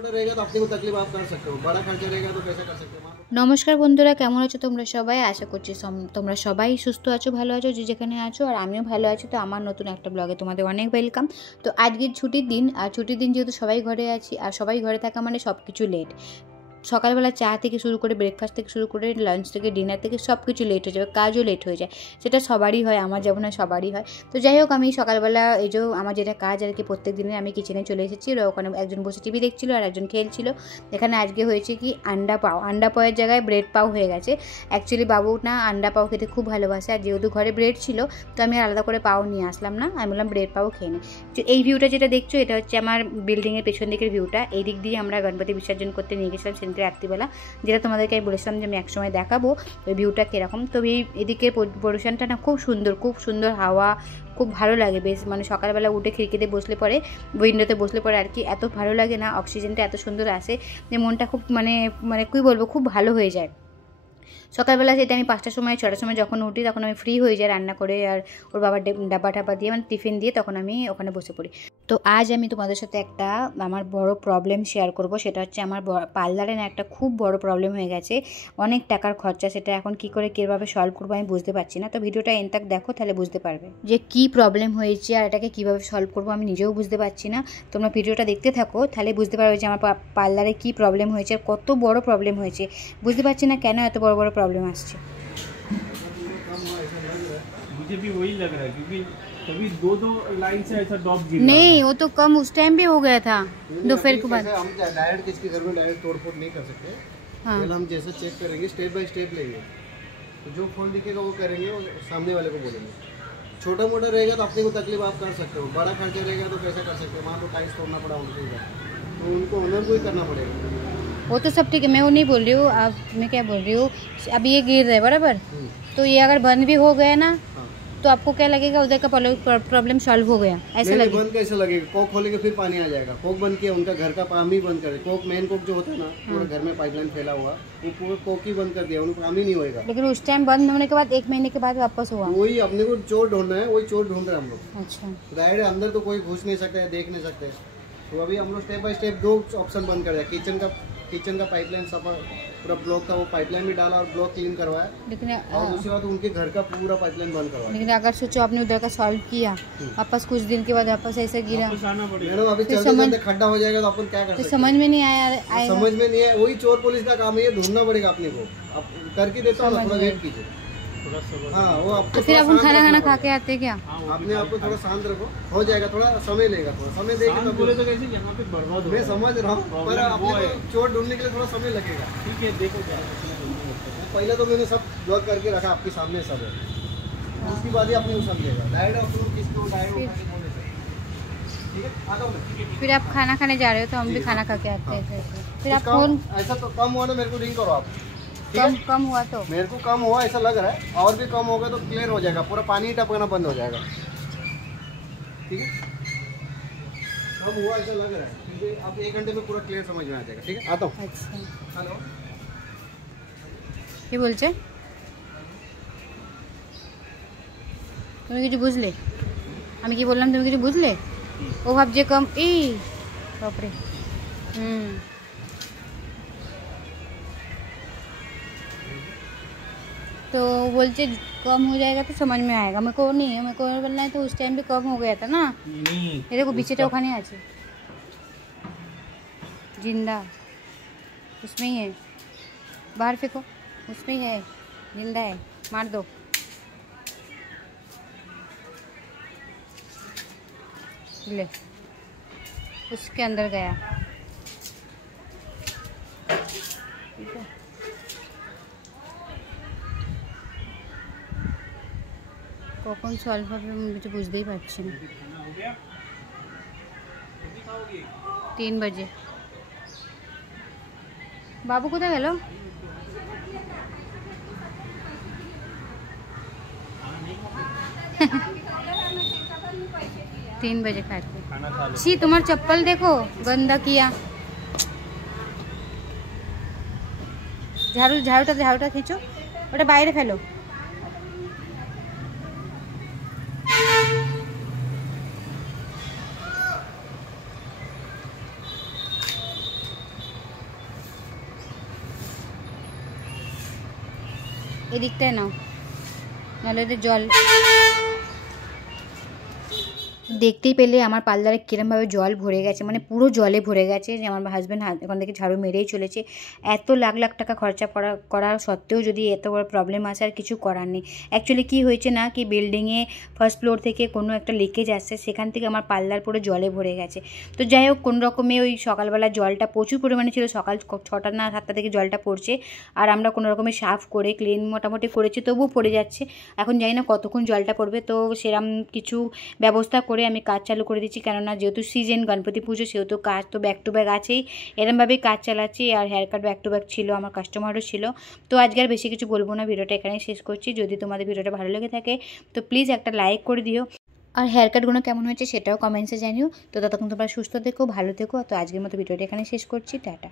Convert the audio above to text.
मोटा रहेगा तो अपने को तकलीफ आप कर सकते हो, बड़ा खर्चा रहेगा तो कैसे कर सकते हो। নমস্কার বন্ধুরা, কেমন আছো তোমরা সবাই? আশা করছি তোমরা সবাই সুস্থ আছো, ভালো আছো, যে যেখানে আছো। আর আমিও ভালো আছি। তো আমার নতুন একটা ব্লগে তোমাদের অনেক ওয়েলকাম। তো আজকের ছুটির দিন, আর ছুটির দিন যেহেতু সবাই ঘরে আছি, আর সবাই ঘরে থাকা মানে সব কিছু লেট। সকালবেলা চা থেকে শুরু করে ব্রেকফাস্ট থেকে শুরু করে লাঞ্চ থেকে ডিনার থেকে সব কিছু লেট হয়ে যাবে, কাজও লেট হয়ে যায়। সেটা সবারই হয়, আমার যেমন হয় সবারই হয়। তো যাই হোক, আমি সকালবেলা এই যে আমার যেটা কাজ আর কি, প্রত্যেক দিনে আমি কিচেনে চলে এসেছি। আর ওখানে একজন বসে টিভি দেখছিল আর একজন খেলছিল। এখানে আজকে হয়েছে কি, আন্ডা পাওয়ের জায়গায় ব্রেড পাও হয়ে গেছে। অ্যাকচুয়ালি বাবু না আন্ডা পাও খেতে খুব ভালোবাসে, আর যেহেতু ঘরে ব্রেড ছিল তো আমি আলাদা করে পাও নিয়ে আসলাম না, আমি বললাম ব্রেড পাও খেয়ে নিই। তো এই ভিউটা যেটা দেখছো, এটা হচ্ছে আমার বিল্ডিংয়ের পেছন দিকের ভিউটা। এই দিক দিয়ে আমরা গণপতি বিসর্জন করতে নিয়ে গেছিলাম সেদিনকে রাত্রিবেলা, যেটা তোমাদেরকে আমি বলেছিলাম যে আমি একসময় দেখাবো ওই ভিউটা কীরকম। তো এদিকের পরিবেশনটা না খুব সুন্দর হাওয়া, খুব ভালো লাগে বেশ। মানে সকালবেলা উঠে খিড়কিতে বসলে পরে, উইন্ডোতে বসলে পরে আর কি এত ভালো লাগে না, অক্সিজেনটা এত সুন্দর আসে যে মনটা খুব মানে কী বলবো, খুব ভালো হয়ে যায়। সকালবেলা সেটা আমি 5টার সময় 6টার সময় যখন উঠি তখন আমি ফ্রি হয়ে যাই রান্না করে, আর ওর বাবার ডাব্বা ঠাব্বা দিয়ে মানে টিফিন দিয়ে তখন আমি ওখানে বসে পড়ি। তো আজ আমি তোমাদের সাথে একটা আমার বড় প্রবলেম শেয়ার করব। সেটা হচ্ছে আমার পার্লারে না একটা খুব বড় প্রবলেম হয়ে গেছে, অনেক টাকার খরচা। সেটা এখন কি করে কীভাবে সলভ করবো আমি বুঝতে পারছি না। তো ভিডিওটা এন্ড তক দেখো, তাহলে বুঝতে পারবে যে কি প্রবলেম হয়েছে আর এটাকে কীভাবে সলভ করবো আমি নিজেও বুঝতে পারছি না। তোমরা ভিডিওটা দেখতে থাকো, তাহলে বুঝতে পারবে যে আমার পার্লারে কী প্রবলেম হয়েছে আর কত বড় প্রবলেম হয়েছে। বুঝতে পারছি না কেন এত বড় বড় प्रॉब्लम আসছে। मुझे भी वही लग रहा है क्योंकि कभी दो लाइन से ऐसा ड्रॉप गिरा नहीं, वो तो कम उस टाइम भी हो गया था दोपहर के बाद। हम डायरेक्ट किसके घर में डायरेक्ट तोड़फोड़ नहीं कर सकते। पहले हम जैसे चेक करेंगे, स्टेप बाय स्टेप लेंगे। तो जो फोन दिखेगा वो करेंगे, वो सामने वाले को बोलेंगे। छोटा मोटा रहेगा तो अपने को तकलीफ आप कर सकते हो, बड़ा खर्चा रहेगा तो कैसे कर सकते हो। वहाँ तो टाइल्स तोड़ना पड़ा उनके घर, तो उनको ओनर को ही करना पड़ेगा। वो तो सब ठीक है, मैं वो नहीं बोल रही हूँ। अब मैं क्या बोल रही हूँ, अब ये गिर रहा है बराबर, तो ये अगर बंद भी हो गया ना तो आपको क्या लगेगा, उधर का प्रॉब्लम सॉल्व हो गया ऐसा लगेगा? बंद कैसे लगेगा, कोक खोलेंगे फिर पानी आ जाएगा। कोक बंद किया, उनका घर का पानी बंद कर दिया। कोक मेन कोक जो होता है ना, पूरे घर में पाइपलाइन फैला हुआ, वो पूरा कोक ही बंद कर दिया, उनको काम ही नहीं होएगा। लेकिन उस टाइम बंद होने के बाद 1 महीने के बाद वापस हुआ। वही अपने को चोर ढूंढना है, वही चोर ढूंढ रहे हैं हम लोग। अच्छा, डायरेक्ट अंदर तो कोई घुस नहीं सकता है, देख नहीं सकते। तो अभी हम लोग स्टेप बाय स्टेप 2 ऑप्शन बंद कर दिया। किचन का पाइपलाइन सफा पूरा ब्लॉक था, वो पाइपलाइन भी डाला और ब्लॉक क्लीन करवाया। लेकिन और उसके बाद उनके घर का पूरा पाइपलाइन बंद करवाया। लेकिन अगर सोचो आपने उधर का सॉल्व किया, वापस कुछ दिन के बाद वापस ऐसे गिरा, मैडम अभी चलते चलते खड्डा हो जाएगा तो अपन क्या कर सकते हैं? समझ में नहीं आया। समझ में नहीं है, वही चोर पुलिस का काम है, ये ढूंढना पड़ेगा अपने को। आप करके देता हूँ, थोड़ा वेट कीजिए। हाँ, वो आपको तो फिर अपन खाना खा के आते क्या? अपने आपको थोड़ा शांत रखो, हो जाएगा। थोड़ा समय लेगा, थोड़ा समय देगा तब बोले तो कैसे यहाँ पे बर्बाद हो। मैं समझ रहा हूँ, पर आपको चोर ढूंढने के लिए थोड़ा समय लगेगा। ठीक है, देखो क्या पहले तो मैंने सब ब्लॉक करके रखा, आपके सामने सब है। उसके बाद ही अपने को समझेगा। डायरेक्ट किसको डायरेक्ट ठीक है, आता हूँ। फिर आप खाना खाने जा रहे हो तो हम भी खाना खा के आते हैं। फिर आप फोन ऐसा तो कम हुआ ना, मेरे को रिंग करो आप। कम हुआ तो मेरे को कम हुआ ऐसा लग रहा है, और भी कम होगा तो क्लियर हो जाएगा, पूरा पानी टपकना बंद हो जाएगा। ठीक है, कम हुआ ऐसा लग रहा है, क्योंकि आप 1 घंटे में पूरा क्लियर समझ में आ जाएगा। ठीक है, आता हूँ। अच्छा, हेलो, কি বলছে? তুমি কিছু বুঝলে? আমি কি বললাম তুমি কিছু বুঝলে? ও ভাবছে কম, এই বাপরে। तो बोलते कम हो जाएगा तो समझ में आएगा। मेरे को नहीं, मेरे को बोलना है तो उस टाइम भी कम हो गया था ना। मेरे को बीचेटा ওখানে আছে जिंदा, उसमें ही है, बाहर फेंको, उसमें ही है, जिंदा है, मार दो। ले, उसके अंदर गया। ठीक है, কখন সলভ হবে আমি কিছু বুঝতেই পারছি না। 3 বাজে। বাবু কোথায় গেল? तीन बजे खा के। सी तुम्हार चप्पल देखो गंदा किया। झाड़ूटा खींचो, ওটা বাইরে ফেলো। এদিকটায় নাও, নাহলে ওদের জল। দেখতেই পেলে আমার পার্লারে কিরমভাবে জল ভরে গেছে, মানে পুরো জলে ভরে গেছে। যে আমার হাজব্যান্ড ওখান থেকে ঝাড়ু মেরেই চলেছে। এত লাখ লাখ টাকা খরচা করা সত্ত্বেও যদি এত বড় প্রবলেম আসে, আর কিছু করার নেই। অ্যাকচুয়ালি কী হয়েছে না, কি বিল্ডিংয়ে ফার্স্ট ফ্লোর থেকে কোনো একটা লিকেজ আসছে, সেখান থেকে আমার পার্লার পুরো জলে ভরে গেছে। তো যাই হোক, কোনো রকমে ওই সকালবেলা জলটা প্রচুর পরিমাণে ছিল, সকাল 6টা না 7টা থেকে জলটা পড়ছে, আর আমরা কোনো রকমে সাফ করে ক্লিন মোটামুটি করেছি, তবুও পড়ে যাচ্ছে। এখন জানি না কতক্ষণ জলটা পড়বে, তো সেরকম কিছু ব্যবস্থা করে আমি কাজ চালু করে দিচ্ছি। কেননা যেহেতু সিজন গণপতি পুজো, সেহেতু কাজ তো ব্যাক টু ব্যাক আছেই, এরমভাবেই কাজ চালাচ্ছি। আর hair cut back to back ছিল, আমার কাস্টমারও ছিল। তো আজকে আর বেশি কিছু বলবো না, ভিডিওটা এখানেই শেষ করছি। যদি তোমাদের ভিডিওটা ভালো লেগে থাকে তো প্লিজ একটা লাইক করে দিও, আর হেয়ার কাটগুলো কেমন হয়েছে সেটাও কমেন্টসে জানিও। তো ততক্ষণ তোমরা সুস্থ থেকো, ভালো থেকো। তো আজকের মতো ভিডিওটা এখানে শেষ করছি, টাটা।